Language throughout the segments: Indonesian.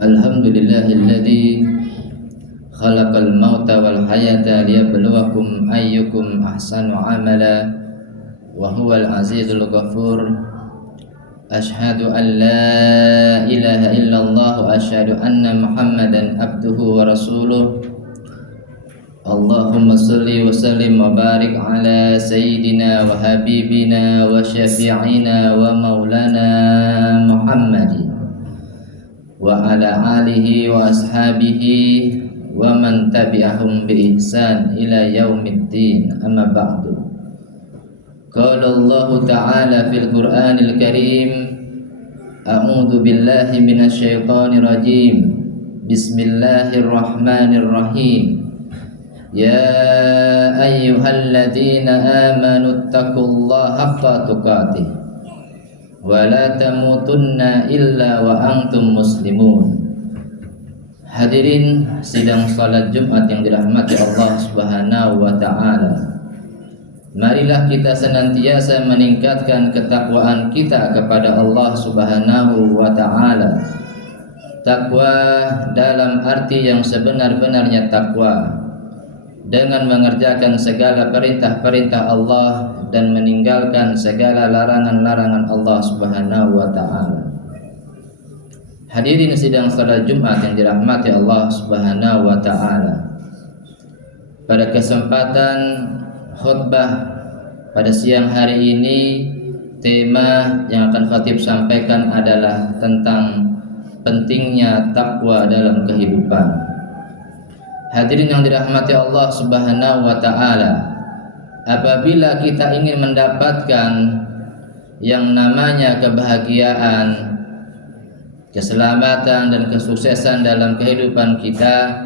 Alhamdulillahilladzi khalaqal mauta wal hayata liyabluwakum ayyukum ahsanu amala wa huwal azizul ghafur. Ashhadu an la ilaha illallah wa ashhadu anna Muhammadan abduhu wa rasuluh. Allahumma salli wa sallim wa barik ala sayyidina wa habibina wa syafi'ina wa maulana Muhammadin wa ala alihi wa ashabihi wa man tabi'ahum bi ihsan ila yaumiddin, amma ba'du. Qala Allah ta'ala fil Qur'anil Karim, a'udzu billahi minasy syaithanir rajim. Bismillahirrahmanirrahim. Ya ayyuhalladzina amanu taqullaha haqqa tuqatih wa la tamutunna illa wa antum muslimun. Hadirin sidang salat Jumat yang dirahmati Allah Subhanahu wa taala. Marilah kita senantiasa meningkatkan ketakwaan kita kepada Allah Subhanahu wa taala. Takwa dalam arti yang sebenar-benarnya takwa, dengan mengerjakan segala perintah-perintah Allah dan meninggalkan segala larangan-larangan Allah Subhanahu wa taala. Hadirin sidang salat Jumat yang dirahmati Allah Subhanahu wa taala. Pada kesempatan khutbah pada siang hari ini, tema yang akan khatib sampaikan adalah tentang pentingnya takwa dalam kehidupan. Hadirin yang dirahmati Allah Subhanahu wa taala, apabila kita ingin mendapatkan yang namanya kebahagiaan, keselamatan dan kesuksesan dalam kehidupan kita,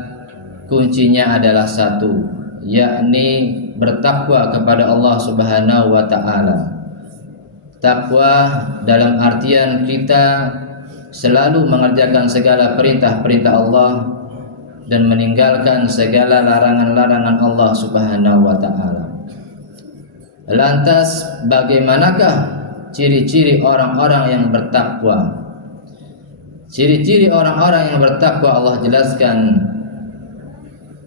kuncinya adalah satu, yakni bertakwa kepada Allah Subhanahu wa taala. Takwa dalam artian kita selalu mengerjakan segala perintah-perintah Allah dan meninggalkan segala larangan-larangan Allah Subhanahu wa taala. Lantas bagaimanakah ciri-ciri orang-orang yang bertakwa? Ciri-ciri orang-orang yang bertakwa Allah jelaskan,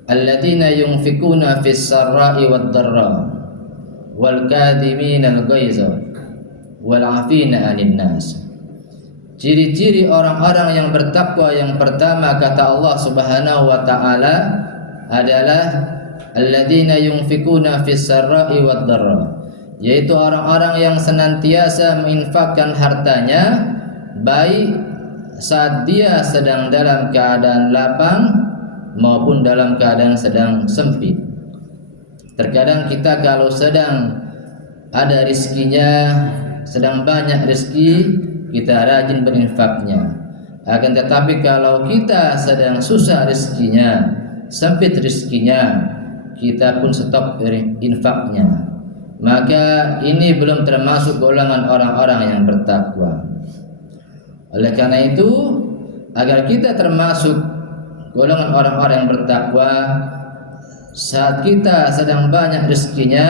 alladzina yunfikuna fis sarra'i wad dharra wal kadhimina al ghaiza wal 'afina 'anil nas. Ciri-ciri orang-orang yang bertakwa yang pertama kata Allah Subhanahu wa taala adalah alladzina yunfikuna fis sarra'i wad dharra, yaitu orang-orang yang senantiasa menginfakkan hartanya baik saat dia sedang dalam keadaan lapang maupun dalam keadaan sedang sempit. Terkadang kita kalau sedang ada rizkinya, sedang banyak rezeki, kita rajin berinfaknya. Akan tetapi kalau kita sedang susah rezekinya, sempit rezekinya, kita pun stop infaknya. Maka ini belum termasuk golongan orang-orang yang bertakwa. Oleh karena itu, agar kita termasuk golongan orang-orang yang bertakwa, saat kita sedang banyak rezekinya,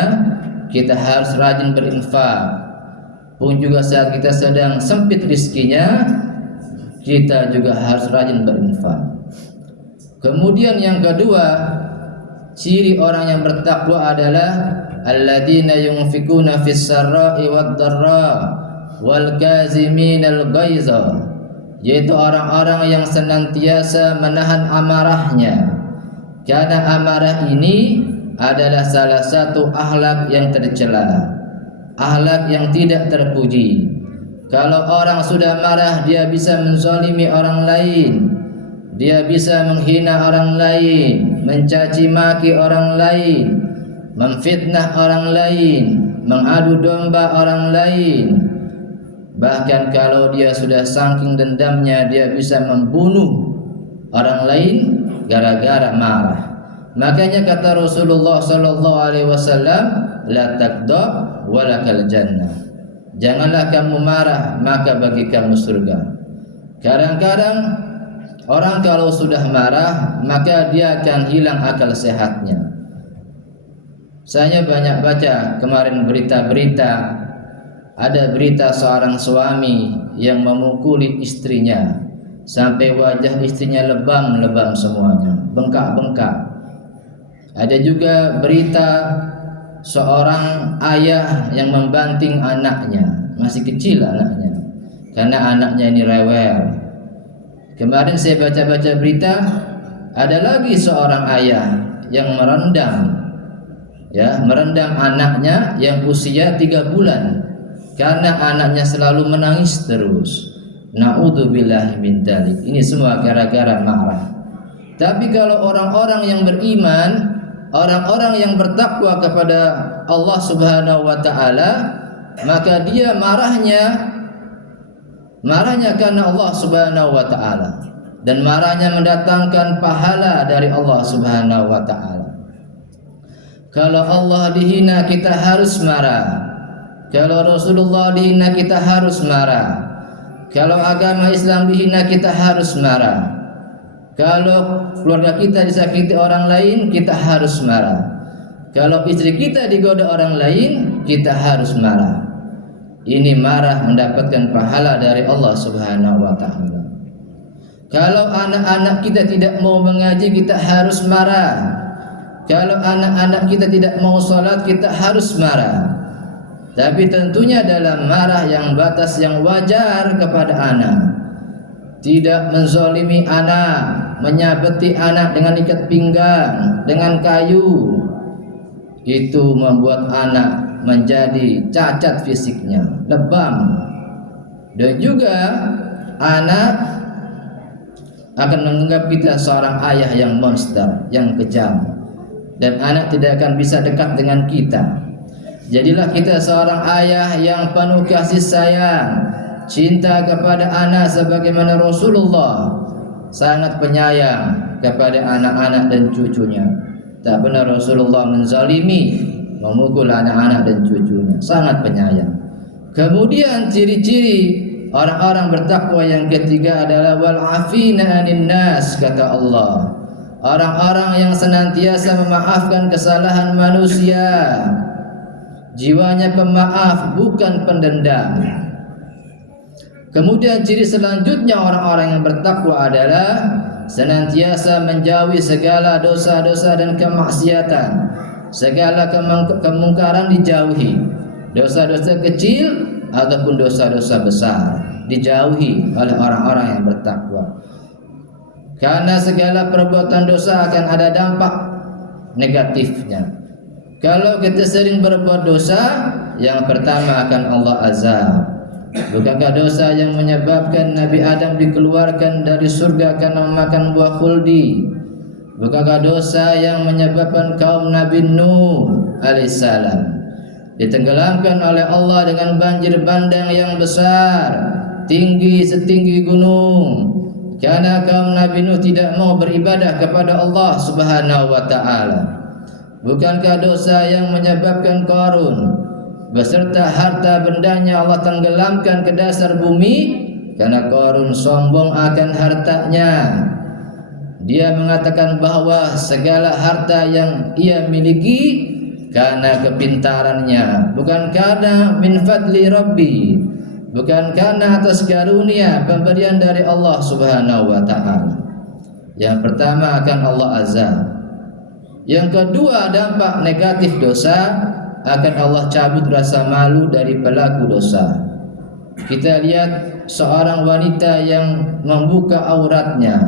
kita harus rajin berinfak. Pun juga saat kita sedang sempit rizkinya, kita juga harus rajin berinfak. Kemudian yang kedua, ciri orang yang bertakwa adalah alladzina yunfikuna fis sarra'i wad dharra wal kaziminal ghaiza, yaitu orang-orang yang senantiasa menahan amarahnya. Karena amarah ini adalah salah satu akhlak yang tercela, akhlak yang tidak terpuji. Kalau orang sudah marah, dia bisa menzalimi orang lain, dia bisa menghina orang lain, mencaci maki orang lain, memfitnah orang lain, mengadu domba orang lain. Bahkan kalau dia sudah saking dendamnya, dia bisa membunuh orang lain gara-gara marah. Makanya kata Rasulullah sallallahu alaihi wasallam, la taqdab walakal jannah. Janganlah kamu marah, maka bagi kamu surga. Kadang-kadang orang kalau sudah marah, maka dia akan hilang akal sehatnya. Saya banyak baca kemarin berita-berita, ada berita seorang suami yang memukuli istrinya sampai wajah istrinya lebam-lebam semuanya, bengkak-bengkak. Ada juga berita seorang ayah yang membanting anaknya, masih kecil anaknya, karena anaknya ini rewel. Kemarin saya baca-baca berita, ada lagi seorang ayah yang merendam anaknya yang usia 3 bulan karena anaknya selalu menangis terus. Na'udzubillahi min dzalik. Ini semua gara-gara marah. Tapi kalau orang-orang yang beriman, orang-orang yang bertakwa kepada Allah Subhanahu wa taala, maka dia marahnya karena Allah Subhanahu wa taala, dan marahnya mendatangkan pahala dari Allah Subhanahu wa taala. Kalau Allah dihina kita harus marah. Kalau Rasulullah dihina kita harus marah. Kalau agama Islam dihina kita harus marah. Kalau keluarga kita disakiti orang lain kita harus marah. Kalau istri kita digoda orang lain kita harus marah. Ini marah mendapatkan pahala dari Allah Subhanahu wa taala. Kalau anak-anak kita tidak mau mengaji kita harus marah. Kalau anak-anak kita tidak mau sholat kita harus marah. Tapi tentunya dalam marah yang batas yang wajar kepada anak. Tidak menzalimi anak, menyabeti anak dengan ikat pinggang, dengan kayu. Itu membuat anak menjadi cacat fisiknya, lebam. Dan juga anak akan menganggap kita seorang ayah yang monster, yang kejam. Dan anak tidak akan bisa dekat dengan kita. Jadilah kita seorang ayah yang penuh kasih sayang, cinta kepada anak sebagaimana Rasulullah sangat penyayang kepada anak-anak dan cucunya. Tak benar Rasulullah menzalimi, memukul anak-anak dan cucunya, sangat penyayang. Kemudian ciri-ciri orang-orang bertakwa yang ketiga adalah wal afina 'anil nas, kata Allah. Orang-orang yang senantiasa memaafkan kesalahan manusia. Jiwanya pemaaf, bukan pendendam. Kemudian ciri selanjutnya orang-orang yang bertakwa adalah senantiasa menjauhi segala dosa-dosa dan kemaksiatan. Segala kemungkaran dijauhi. Dosa-dosa kecil ataupun dosa-dosa besar dijauhi oleh orang-orang yang bertakwa. Karena segala perbuatan dosa akan ada dampak negatifnya. Kalau kita sering berbuat dosa, yang pertama akan Allah azab. Bukankah dosa yang menyebabkan Nabi Adam dikeluarkan dari surga karena memakan buah khuldi? Bukankah dosa yang menyebabkan kaum Nabi Nuh alaihissalam ditenggelamkan oleh Allah dengan banjir bandang yang besar, tinggi setinggi gunung, karena kaum Nabi Nuh tidak mau beribadah kepada Allah Subhanahu wa taala? Bukankah dosa yang menyebabkan Qarun beserta harta bendanya Allah tenggelamkan ke dasar bumi karena Qarun sombong akan hartanya? Dia mengatakan bahwa segala harta yang ia miliki karena kepintarannya, bukan karena min fadli Rabbi, bukan karena atas karunia pemberian dari Allah Subhanahu wa taala. Yang pertama akan Allah azab. Yang kedua, dampak negatif dosa akan Allah cabut rasa malu dari pelaku dosa. Kita lihat seorang wanita yang membuka auratnya,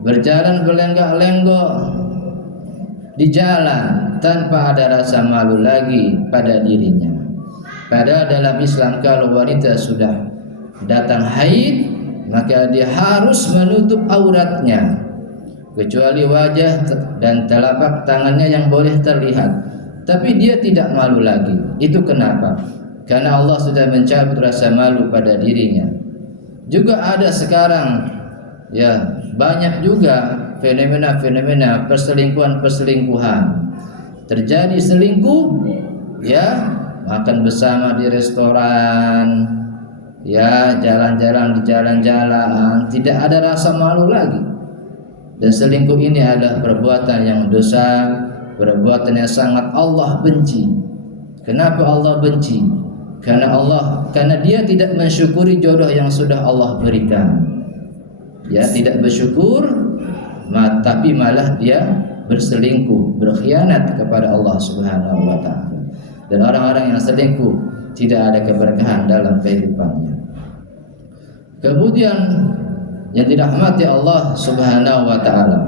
berjalan berlenggak-lenggok di jalan tanpa ada rasa malu lagi pada dirinya. Padahal dalam Islam kalau wanita sudah datang haid, maka dia harus menutup auratnya, kecuali wajah dan telapak tangannya yang boleh terlihat. Tapi dia tidak malu lagi. Itu kenapa? Karena Allah sudah mencabut rasa malu pada dirinya. Juga ada sekarang banyak juga fenomena-fenomena perselingkuhan. Terjadi selingkuh, makan bersama di restoran, jalan-jalan di jalan-jalan, tidak ada rasa malu lagi. Dan selingkuh ini adalah perbuatan yang dosa, perbuatan yang sangat Allah benci. Kenapa Allah benci? Karena dia tidak mensyukuri jodoh yang sudah Allah berikan. ya tidak bersyukur, tapi malah dia berselingkuh, berkhianat kepada Allah Subhanahu wa taala. Dan orang-orang yang selingkuh tidak ada keberkahan dalam kehidupannya. Kemudian yang dirahmati Allah Subhanahu wa taala,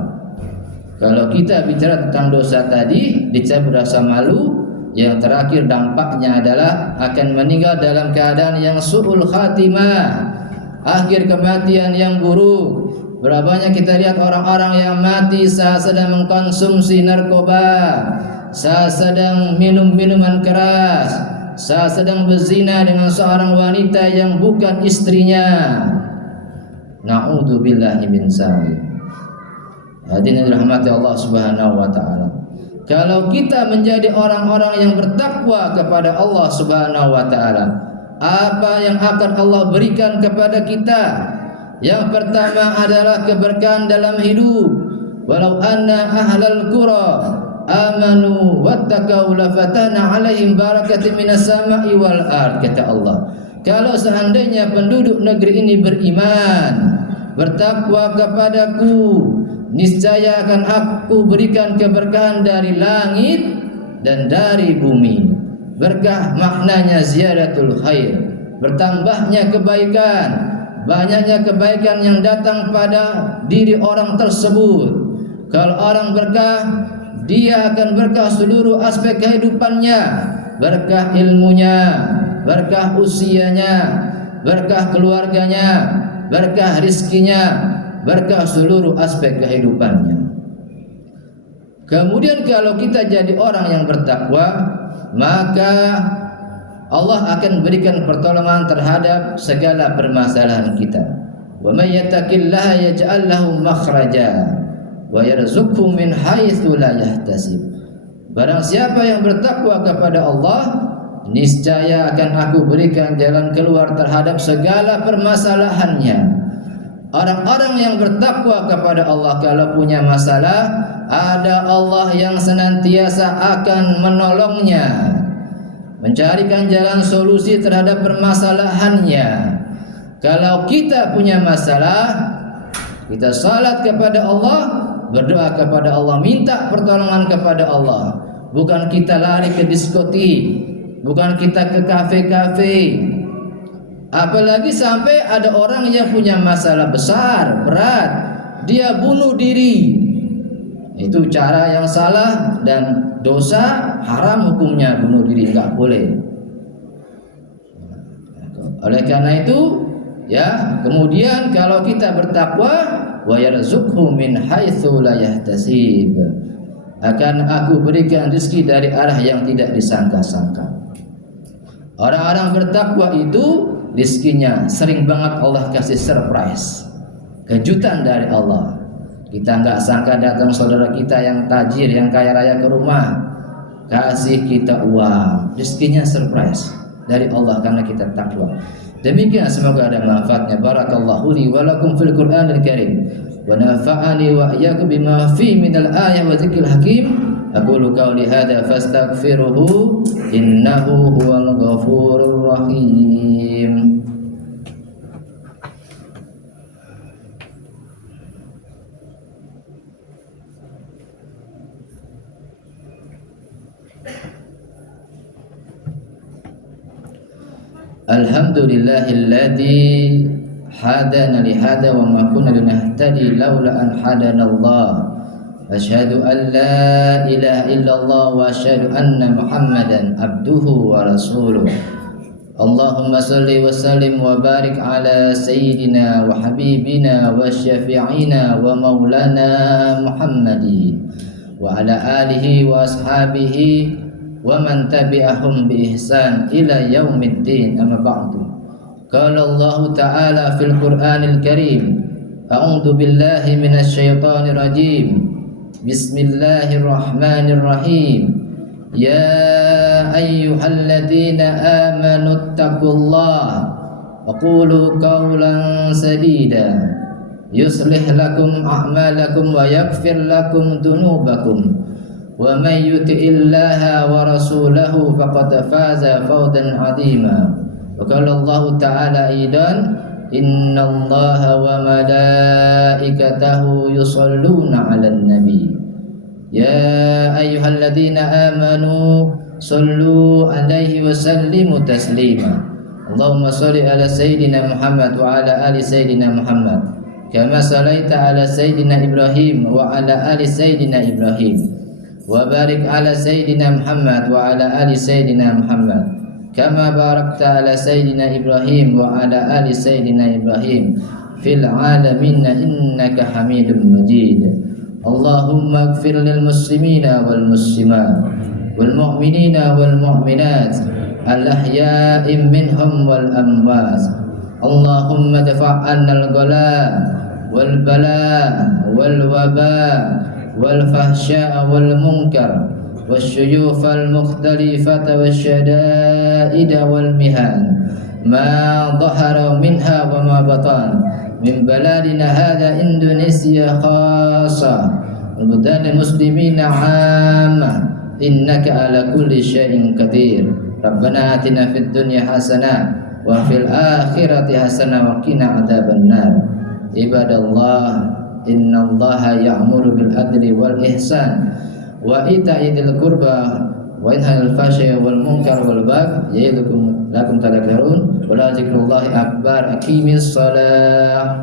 kalau kita bicara tentang dosa tadi, dicabut rasa malu, yang terakhir dampaknya adalah akan meninggal dalam keadaan yang su'ul khatimah, akhir kematian yang buruk. Berapa banyak kita lihat orang-orang yang mati saat sedang mengkonsumsi narkoba, saat sedang minum minuman keras, saat sedang berzina dengan seorang wanita yang bukan istrinya. Na'udzubillahi min dzalik. Hadirin dirahmati Allah Subhanahu wa taala. Kalau kita menjadi orang-orang yang bertakwa kepada Allah Subhanahu wa taala, apa yang akan Allah berikan kepada kita? Yang pertama adalah keberkahan dalam hidup. Walau anna ahlal qura amanu wattaqau lafatana alaihim barakatin minas sama'i wal ard, kata Allah. Kalau seandainya penduduk negeri ini beriman, bertakwa kepadaku, niscaya akan aku berikan keberkahan dari langit dan dari bumi. Berkah maknanya ziyadatul khair, bertambahnya kebaikan, banyaknya kebaikan yang datang pada diri orang tersebut. Kalau orang berkah, dia akan berkah seluruh aspek kehidupannya, berkah ilmunya, berkah usianya, berkah keluarganya, berkah rizkinya, berkah seluruh aspek kehidupannya. Kemudian kalau kita jadi orang yang bertakwa, maka Allah akan berikan pertolongan terhadap segala permasalahan kita. Wa may yattaqillaha yaj'al lahu makhraja wa yarzuqhu min haitsu la yahtasib. Barang siapa yang bertakwa kepada Allah, niscaya akan aku berikan jalan keluar terhadap segala permasalahannya. Orang-orang yang bertakwa kepada Allah kalau punya masalah, ada Allah yang senantiasa akan menolongnya, mencarikan jalan solusi terhadap permasalahannya. Kalau kita punya masalah, kita salat kepada Allah, berdoa kepada Allah, minta pertolongan kepada Allah. Bukan kita lari ke diskotik, bukan kita ke kafe-kafe. Apalagi sampai ada orang yang punya masalah besar, berat, dia bunuh diri. Itu cara yang salah dan dosa, haram hukumnya bunuh diri, enggak boleh. Oleh karena itu, ya, kemudian kalau kita bertakwa, wa yarzuqhu min haitsu la yahtasib, akan aku berikan rezeki dari arah yang tidak disangka-sangka. Orang-orang bertakwa itu rezekinya sering banget Allah kasih surprise, kejutan dari Allah. Kita nggak sangka datang saudara kita yang tajir, yang kaya raya ke rumah, kasih kita uang, rezekinya surprise dari Allah karena kita takwa. Demikian, semoga ada manfaatnya. Barakallahu li wa lakum fil Qur'anil Karim wa nafa'ani wa iyyakum bima fi minal ayati wa dzikril hakim. Aqulu qawli hadza fastaghfiruhu innahu huwal ghafurur rahim. Alhamdulillahilladzi hadana li hada wa ma kunna linahtadi laula an hadana Allah. Asyhadu an la ilaha illallah wa asyhadu anna Muhammadan abduhu wa rasuluh. Allahumma salli wa sallim wa barik ala sayyidina wa habibina wa syafi'ina wa maulana Muhammadin wa ala alihi wa ashabihi wa man tabi'ahum bi ihsan ila yaumiddin. Amma ba'du. Qala Allah Ta'ala fil Qur'anil Karim, a'udzu billahi minasy syaithanir rajim. Bismillahirrahmanirrahim. Ya ayyuhalladzina amanu taqullaha wa qulu qawlan sadida yuslih lakum a'malakum wa yaghfir lakum dhunubakum wa may yuti'illaha wa rasulahu faqad faza fawzan 'azima. Wa qala Allah Ta'ala aidan innallaha wa malaikatahu yusholluna 'alan nabi ya ayyuhalladzina amanu shallu 'alaihi wa sallimu taslima Allahumma shalli ala sayyidina Muhammad wa ala ali sayyidina Muhammad kama shallaita ala sayyidina Ibrahim wa ala ali sayyidina Ibrahim wa barik ala sayyidina Muhammad wa ala ali sayyidina Muhammad kama barakta ala sayyidina Ibrahim wa ala ali sayyidina Ibrahim fil alamin innaka Hamidum Majid. Allahumma ighfir lil muslimina wal muslimat wal mu'minina wal mu'minat al ahya'i minhum wal amwat. Allahumma dafa' 'anna al ghala wal bala wal waba wal fahsya wal munkar wasyuyuf al mukhtalifata wasyada'id wal mihan ma dhahara minha wa ma batan min baladina hadha Indonesia khassa wal budani muslimina 'amma innaka ala kulli syai'in qadir. Rabbana atina fid dunya hasanah wa fil akhirati hasanah wa qina adzabannar. Ibadallah innallaha ya'muru bil adli wal ihsan wa ita'i dzil qurba wa yanha 'anil fahsya'i wal munkar wal baghi ya'idukum lakum tadhakkarun wa la dzikrullahi akbar. Aqimis shalah.